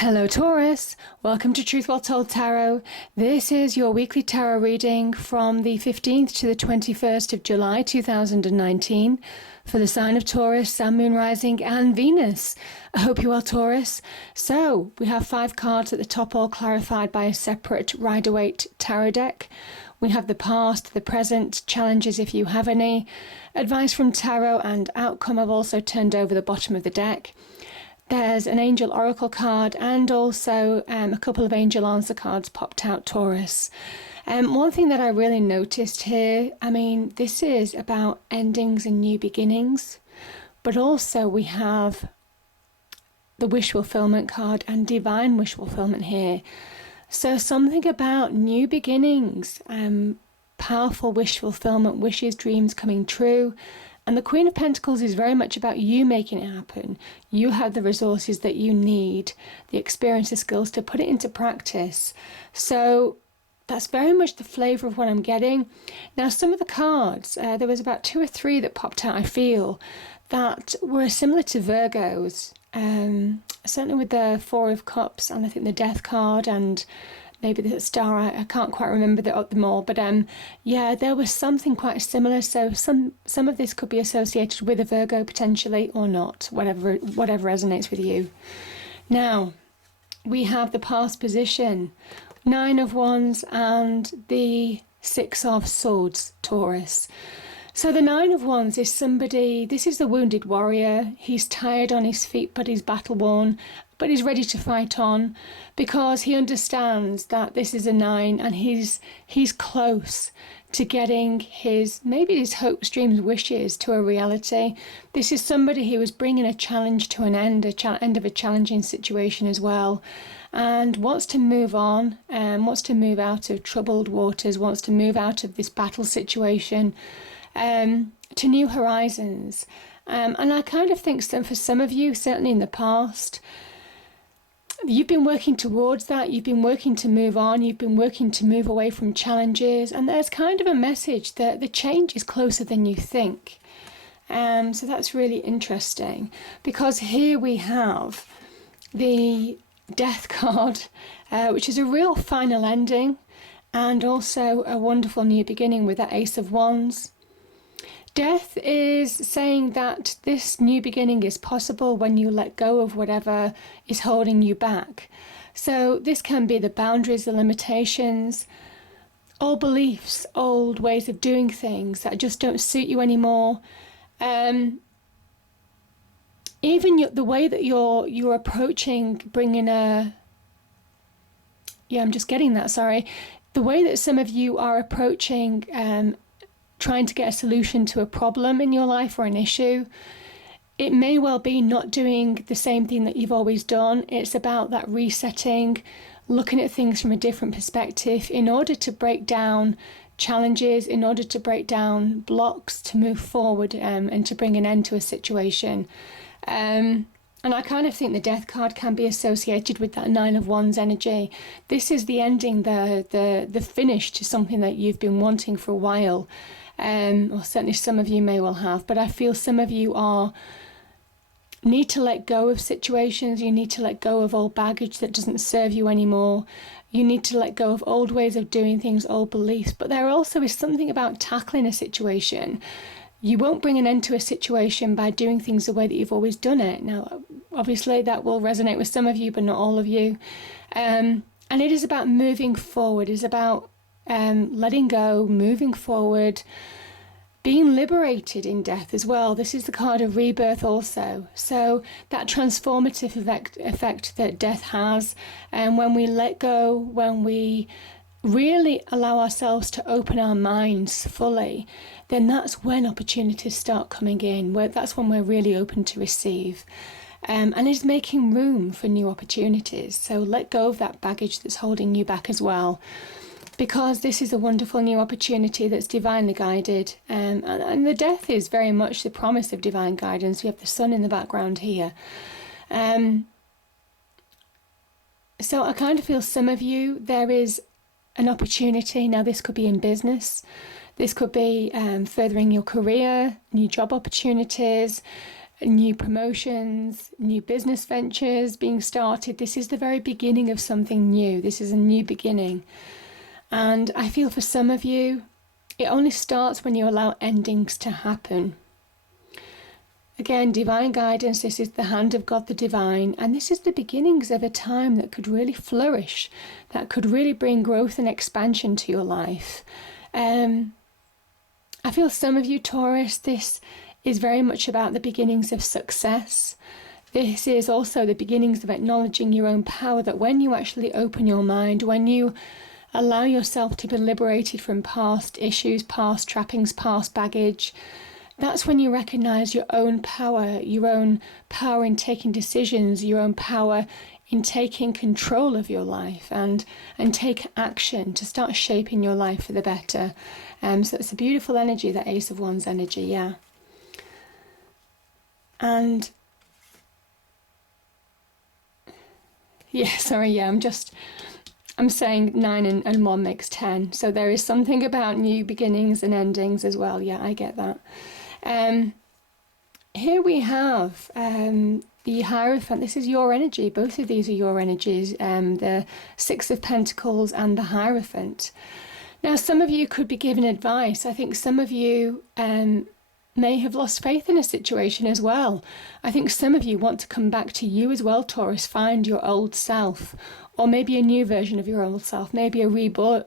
Hello Taurus, welcome to Truth Well Told Tarot. This is your weekly tarot reading from the 15th to the 21st of July 2019 for the sign of Taurus, Sun, Moon, Rising and Venus. I hope you're well, Taurus. So we have 5 cards at the top, all clarified by a separate Rider-Waite tarot deck. We have the past, the present, challenges if you have any, advice from tarot and outcome. I've also turned over the bottom of the deck. There's an angel oracle card and also a couple of angel answer cards popped out, Taurus. One thing that I really noticed here, this is about endings and new beginnings, but also we have the wish fulfillment card and divine wish fulfillment here. So something about new beginnings, powerful wish fulfillment, wishes, dreams coming true. And the Queen of Pentacles is very much about you making it happen. You have the resources that you need, the experience, the skills to put it into practice. So that's very much the flavour of what I'm getting. Now, some of the cards, there was about 2 or 3 that popped out, I feel, that were similar to Virgos. Certainly with the 4 of Cups and I think the Death card and maybe the Star, I can't quite remember them all, but yeah, there was something quite similar. So some of this could be associated with a Virgo potentially, or not, whatever resonates with you. Now we have the past position, 9 of Wands and the 6 of Swords, Taurus. So the 9 of Wands is somebody, this is the wounded warrior. He's tired on his feet, but he's battle worn, but he's ready to fight on because he understands that this is a 9 and he's close to getting his hopes, dreams, wishes to a reality. This is somebody who is bringing a challenge to an end, end of a challenging situation as well, and wants to move on, wants to move out of troubled waters, wants to move out of this battle situation, to new horizons. And I kind of think for some of you, certainly in the past, you've been working towards that. You've been working to move on. You've been working to move away from challenges. And there's kind of a message that the change is closer than you think. So that's really interesting because here we have the Death card, which is a real final ending and also a wonderful new beginning with that Ace of Wands. Death is saying that this new beginning is possible when you let go of whatever is holding you back. So this can be the boundaries, the limitations, old beliefs, old ways of doing things that just don't suit you anymore. Even the way that you're approaching bringing I'm just getting that, sorry. The way that some of you are approaching trying to get a solution to a problem in your life or an issue, it may well be not doing the same thing that you've always done. It's about that resetting, looking at things from a different perspective in order to break down challenges, in order to break down blocks, to move forward and to bring an end to a situation. And I kind of think the Death card can be associated with that 9 of Wands energy. This is the ending, the finish to something that you've been wanting for a while. Or certainly some of you may well have, but I feel some of you need to let go of situations. You need to let go of old baggage that doesn't serve you anymore. You need to let go of old ways of doing things, old beliefs. But there also is something about tackling a situation. You won't bring an end to a situation by doing things the way that you've always done it. Now, obviously that will resonate with some of you, but not all of you. And it is about moving forward. It's about letting go, moving forward, being liberated in death as well. This is the card of rebirth also. So that transformative effect that death has, and when we let go, when we really allow ourselves to open our minds fully, then that's when opportunities start coming in. That's when we're really open to receive. And it's making room for new opportunities. So let go of that baggage that's holding you back as well, because this is a wonderful new opportunity that's divinely guided. And the Death is very much the promise of divine guidance. We have the sun in the background here. So I kind of feel some of you, there is an opportunity. Now this could be in business. This could be furthering your career, new job opportunities. new promotions, new business ventures being started. This is the very beginning of something new. This is a new beginning. And I feel for some of you, it only starts when you allow endings to happen. Again, divine guidance, this is the hand of God, the divine, and this is the beginnings of a time that could really flourish, that could really bring growth and expansion to your life. I feel some of you, Taurus, this is very much about the beginnings of success. This is also the beginnings of acknowledging your own power, that when you actually open your mind, when you allow yourself to be liberated from past issues, past trappings, past baggage, that's when you recognize your own power in taking decisions, your own power in taking control of your life and take action to start shaping your life for the better. So it's a beautiful energy, that Ace of Wands energy, yeah. And yeah, sorry, yeah, I'm saying 9 and 1 makes 10. So there is something about new beginnings and endings as well. Yeah, I get that. Here we have the Hierophant. This is your energy. Both of these are your energies, the Six of Pentacles and the Hierophant. Now, some of you could be given advice. I think some of you may have lost faith in a situation as well. I think some of you want to come back to you as well, Taurus, find your old self, or maybe a new version of your old self, maybe a reborn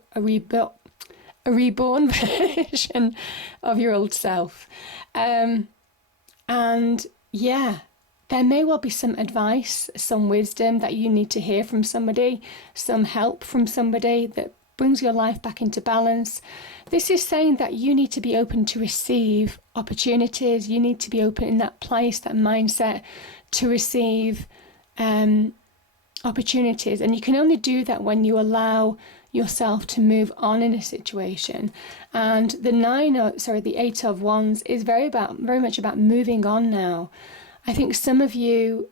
version of your old self. And yeah, there may well be some advice, some wisdom that you need to hear from somebody, some help from somebody that brings your life back into balance. This is saying that you need to be open to receive opportunities. You need to be open in that place, that mindset to receive opportunities. And you can only do that when you allow yourself to move on in a situation. And the Eight of Wands is very much about moving on now. I think some of you,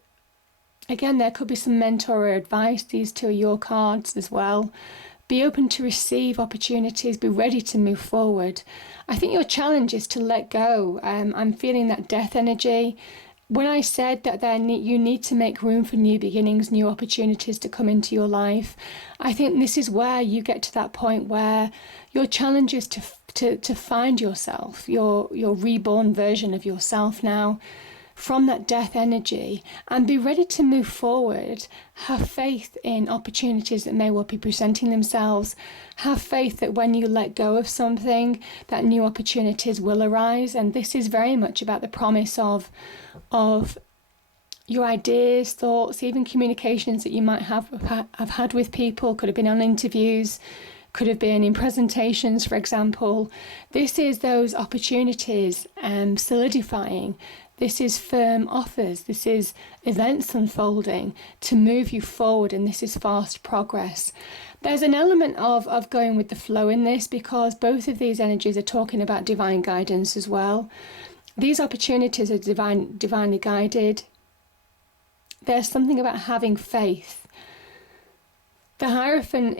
again, there could be some mentor advice. These two are your cards as well. Be open to receive opportunities. Be ready to move forward. I think your challenge is to let go. I'm feeling that death energy. When I said that you need to make room for new beginnings, new opportunities to come into your life, I think this is where you get to that point where your challenge is to find yourself, your reborn version of yourself now, from that death energy, and be ready to move forward. Have faith in opportunities that may well be presenting themselves. Have faith that when you let go of something, that new opportunities will arise. And this is very much about the promise of your ideas, thoughts, even communications that you might have had with people. Could have been on interviews, could have been in presentations, for example. This is those opportunities solidifying. This is firm offers. This is events unfolding to move you forward, and this is fast progress. There's an element of going with the flow in this, because both of these energies are talking about divine guidance as well. These opportunities are divinely guided. There's something about having faith. The Hierophant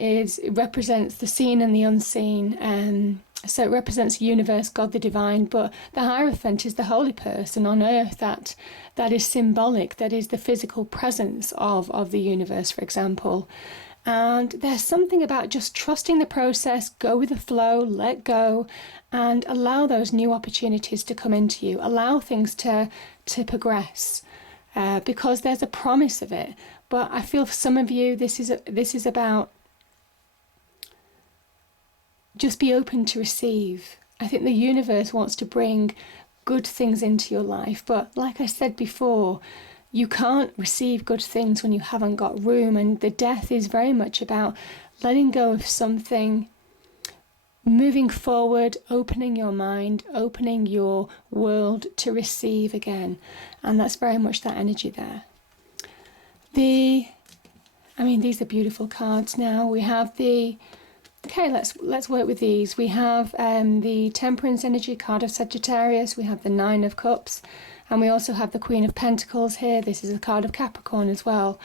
represents the seen and the unseen. So it represents the universe, God the divine, but the Hierophant is the holy person on earth that is symbolic, that is the physical presence of the universe, for example. And there's something about just trusting the process, go with the flow, let go, and allow those new opportunities to come into you. Allow things to progress, because there's a promise of it. But I feel for some of you, this is about just be open to receive. I think the universe wants to bring good things into your life, but like I said before, you can't receive good things when you haven't got room. And the death is very much about letting go of something, moving forward, opening your mind, opening your world to receive again. And that's very much that energy there. These are beautiful cards now. We have okay, let's work with these. We have the Temperance energy, card of Sagittarius. We have the Nine of Cups. And we also have the Queen of Pentacles here. This is a card of Capricorn as well.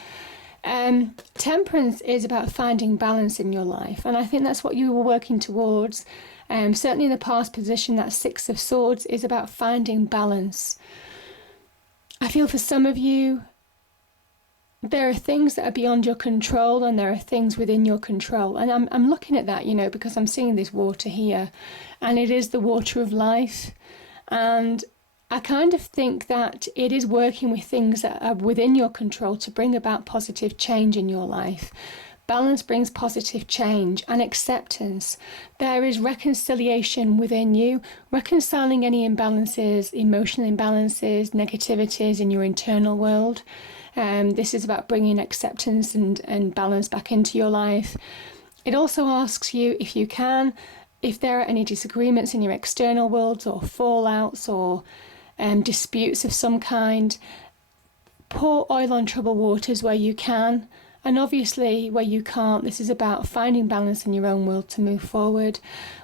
Temperance is about finding balance in your life. And I think that's what you were working towards. Certainly in the past position, that Six of Swords is about finding balance. I feel for some of you, there are things that are beyond your control and there are things within your control. And I'm looking at that, you know, because I'm seeing this water here, and it is the water of life. And I kind of think that it is working with things that are within your control to bring about positive change in your life. Balance brings positive change and acceptance. There is reconciliation within you, reconciling any imbalances, emotional imbalances, negativities in your internal world. This is about bringing acceptance and balance back into your life. It also asks you, if you can, if there are any disagreements in your external world or fallouts or disputes of some kind, pour oil on troubled waters where you can. And obviously, where you can't, this is about finding balance in your own world to move forward.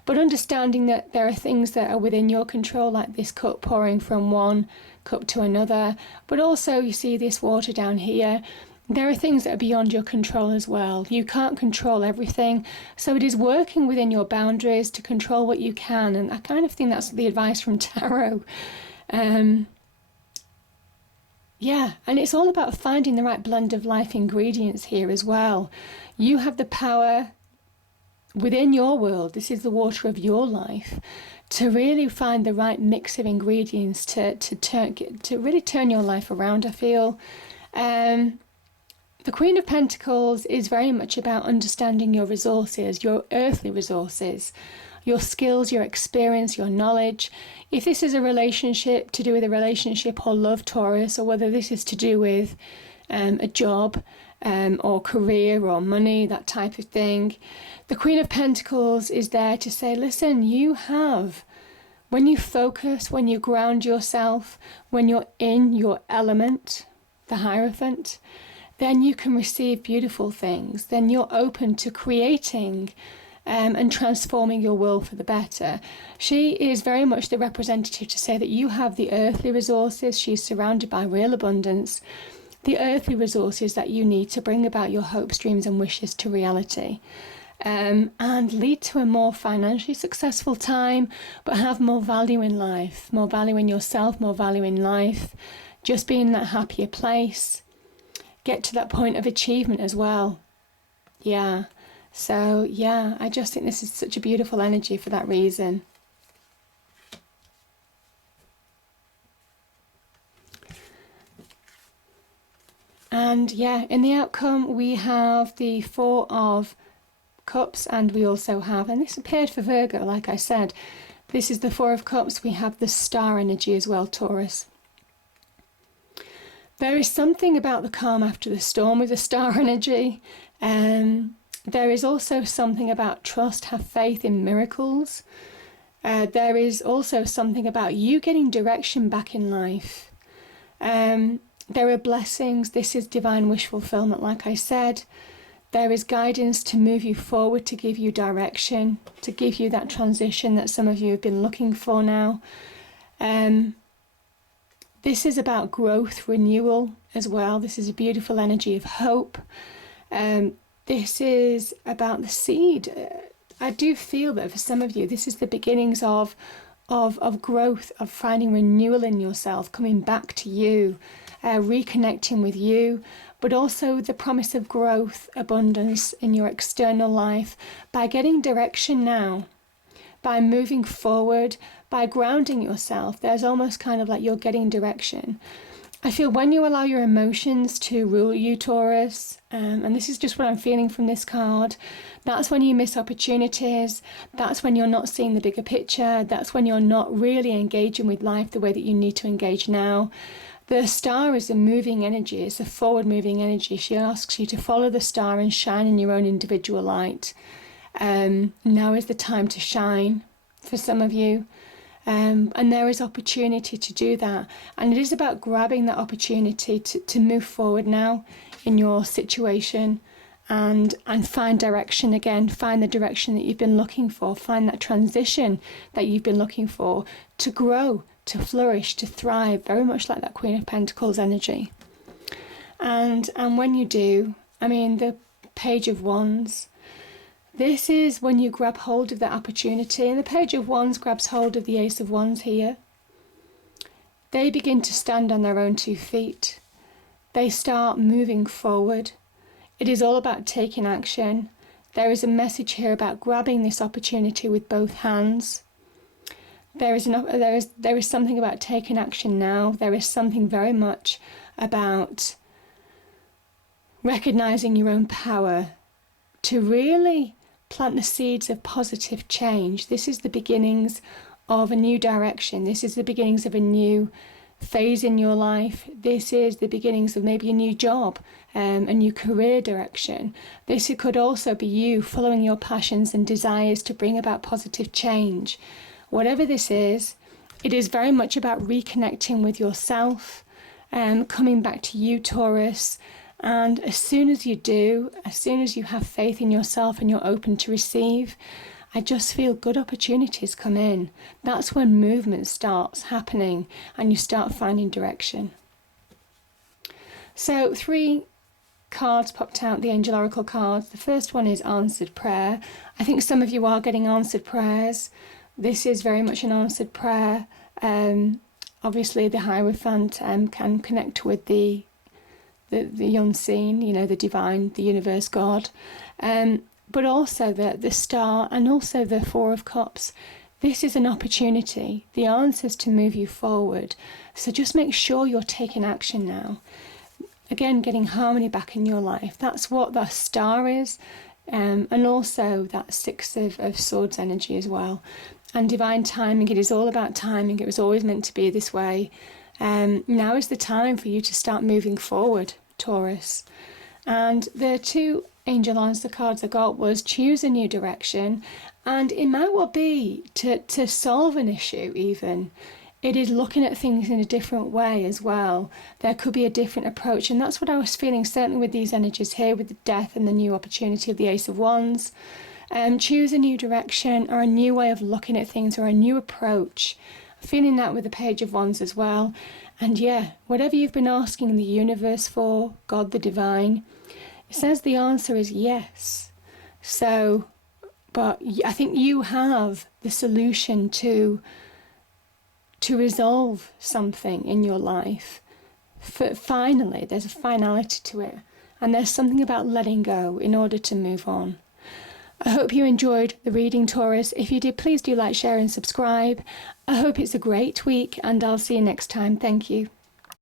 But understanding that there are things that are within your control, like this cup pouring from one cup to another. But also, you see this water down here. There are things that are beyond your control as well. You can't control everything. So it is working within your boundaries to control what you can. And I kind of think that's the advice from tarot. Yeah, and it's all about finding the right blend of life ingredients here as well. You have the power within your world, this is the water of your life, to really find the right mix of ingredients to really turn your life around, I feel. The Queen of Pentacles is very much about understanding your resources, your earthly resources, your skills, your experience, your knowledge. If this is a relationship, to do with a relationship or love, Taurus, or whether this is to do with a job or career or money, that type of thing, the Queen of Pentacles is there to say, listen, you have, when you focus, when you ground yourself, when you're in your element, the Hierophant, then you can receive beautiful things. Then you're open to creating and transforming your world for the better. She is very much the representative to say that you have the earthly resources. She's surrounded by real abundance, the earthly resources that you need to bring about your hopes, dreams and wishes to reality, and lead to a more financially successful time, but have more value in life, more value in yourself, more value in life, just be in that happier place, get to that point of achievement as well. Yeah. So, yeah, I just think this is such a beautiful energy for that reason. And, yeah, in the outcome, we have the Four of Cups, and we also have, and this appeared for Virgo, like I said, this is the Four of Cups. We have the star energy as well, Taurus. There is something about the calm after the storm with the star energy. There is also something about trust, have faith in miracles. There is also something about you getting direction back in life. There are blessings. This is divine wish fulfillment, like I said. There is guidance to move you forward, to give you direction, to give you that transition that some of you have been looking for now. This is about growth, renewal as well. This is a beautiful energy of hope. This is about the seed. I do feel that for some of you, this is the beginnings of growth, of finding renewal in yourself, coming back to you, reconnecting with you, but also the promise of growth, abundance in your external life by getting direction now, by moving forward, by grounding yourself. There's almost kind of like you're getting direction. I feel when you allow your emotions to rule you, Taurus, and this is just what I'm feeling from this card, that's when you miss opportunities, that's when you're not seeing the bigger picture, that's when you're not really engaging with life the way that you need to engage now. The star is a moving energy, it's a forward-moving energy. She asks you to follow the star and shine in your own individual light. Now is the time to shine for some of you. And there is opportunity to do that. And it is about grabbing that opportunity to move forward now in your situation and find direction again, find the direction that you've been looking for, find that transition that you've been looking for to grow, to flourish, to thrive, very much like that Queen of Pentacles energy. And when you do, I mean, the Page of Wands, this is when you grab hold of that opportunity, and the Page of Wands grabs hold of the Ace of Wands here. they begin to stand on their own 2 feet. They start moving forward. It is all about taking action. There is a message here about grabbing this opportunity with both hands. There is something about taking action now. There is something very much about recognizing your own power to really plant the seeds of positive change. This is the beginnings of a new direction. This is the beginnings of a new phase in your life. This is the beginnings of maybe a new job, a new career direction. This could also be you following your passions and desires to bring about positive change. Whatever this is, it is very much about reconnecting with yourself, coming back to you, Taurus. And as soon as you do, as soon as you have faith in yourself and you're open to receive, I just feel good opportunities come in. That's when movement starts happening and you start finding direction. So 3 cards popped out, the Angel Oracle cards. The first one is answered prayer. I think some of you are getting answered prayers. This is very much an answered prayer. Obviously the Hierophant can connect with the unseen, the divine, the universe, God. But also the star and also the 4 of Cups. This is an opportunity. The answers to move you forward. So just make sure you're taking action now. Again, getting harmony back in your life. That's what the star is. And also that 6 of Swords energy as well. And divine timing. It is all about timing. It was always meant to be this way. Now is the time for you to start moving forward, Taurus. And the 2 angel answer cards I got was choose a new direction, and it might well be to solve an issue even. It is looking at things in a different way as well. There could be a different approach, and that's what I was feeling certainly with these energies here, with the death and the new opportunity of the Ace of Wands. Choose a new direction or a new way of looking at things or a new approach. Feeling that with the Page of Wands as well. And yeah, whatever you've been asking the universe for, God the divine, it says the answer is yes. So, but I think you have the solution to resolve something in your life. Finally, there's a finality to it. And there's something about letting go in order to move on. I hope you enjoyed the reading, Taurus. If you did, please do like, share and subscribe. I hope it's a great week and I'll see you next time. Thank you.